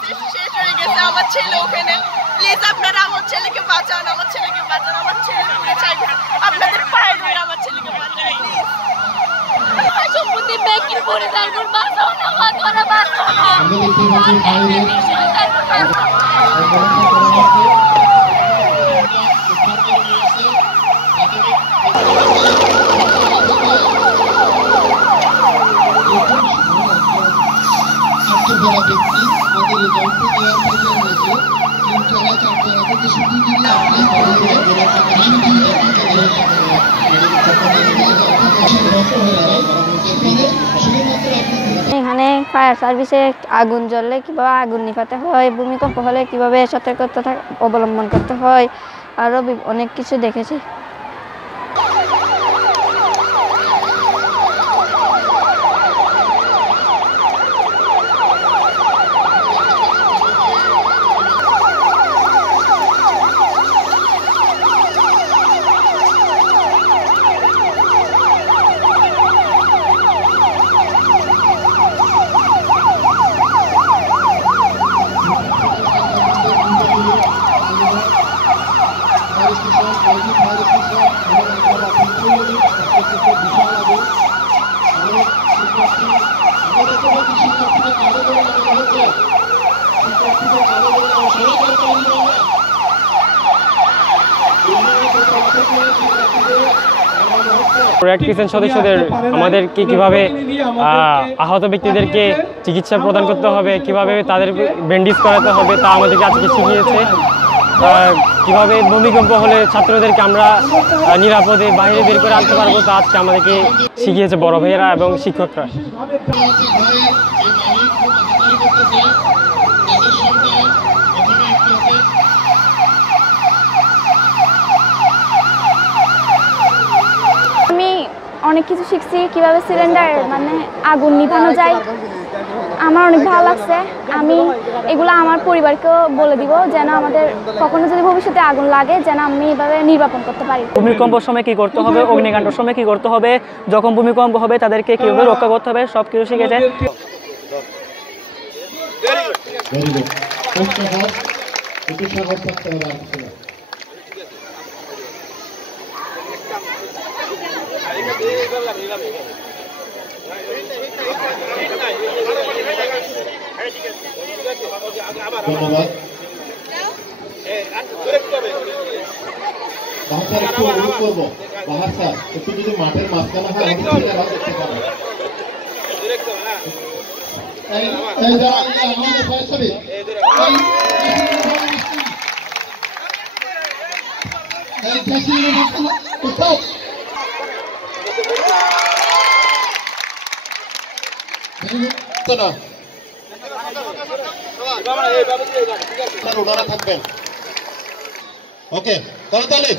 শেষ হয়ে গেছে আমার ছেলে ওখানে। প্লিজ আপনারা আমার ছেলেকে বাঁচান, আমার ছেলেকে বাঁচান, আমার ছেলে পুড়ে চাইবে। আপনাদের পায়ে ধরে আমার ছেলেকে বাঁচান প্লিজ। সম্পত্তি ব্যাংকের পরে তারপর বাঁচাও না, বাঁচাও বাঁচাও না। এখানে ফায়ার সার্ভিসে আগুন জ্বললে কিভাবে আগুন নিভাতে হয়, ভূমিকম্প হলে কিভাবে সতর্কতা অবলম্বন করতে হয়, আরও অনেক কিছু দেখেছি। রেড ক্রিসেন্ট সদস্যদের আমাদেরকে কিভাবে আহত ব্যক্তিদেরকে চিকিৎসা প্রদান করতে হবে, কিভাবে তাদের ব্যান্ডেজ করাতে হবে তা আমাদেরকে আজকে শিখিয়েছে। কিভাবে ভূমিকম্প হলে ছাত্রদেরকে আমরা নিরাপদে বাইরে বের করে আনতে পারবো তা আজকে আমাদেরকে শিখিয়েছে বড় ভাইয়েরা এবং শিক্ষকরা। আমি অনেক কিছু শিখছি, কিভাবে সিলিন্ডার মানে আগুন নিভানো যায়। আমার অনেক ভালো লাগছে। আমি এগুলো আমার পরিবারকেও বলে দিব যেন আমাদের কখনো যদি ভবিষ্যতে আগুন লাগে যেন আমি এভাবে নির্বাপন করতে পারি। ভূমিকম্পের সময় কি করতে হবে, অগ্নিকাণ্ডের সময় কি করতে হবে, যখন ভূমিকম্প হবে তাদেরকে কিভাবে রক্ষা করতে হবে সব কিছু শিখেছে। ধন্যবাদ। বাহার একটু অনুরোধ করবো, বাহার স্যার একটু যদি মাঠের মাঝখানে হয় আমাদের ছেলেরাও দেখতে পাবে। ওনারা থাকবেন। ওকে তাহলে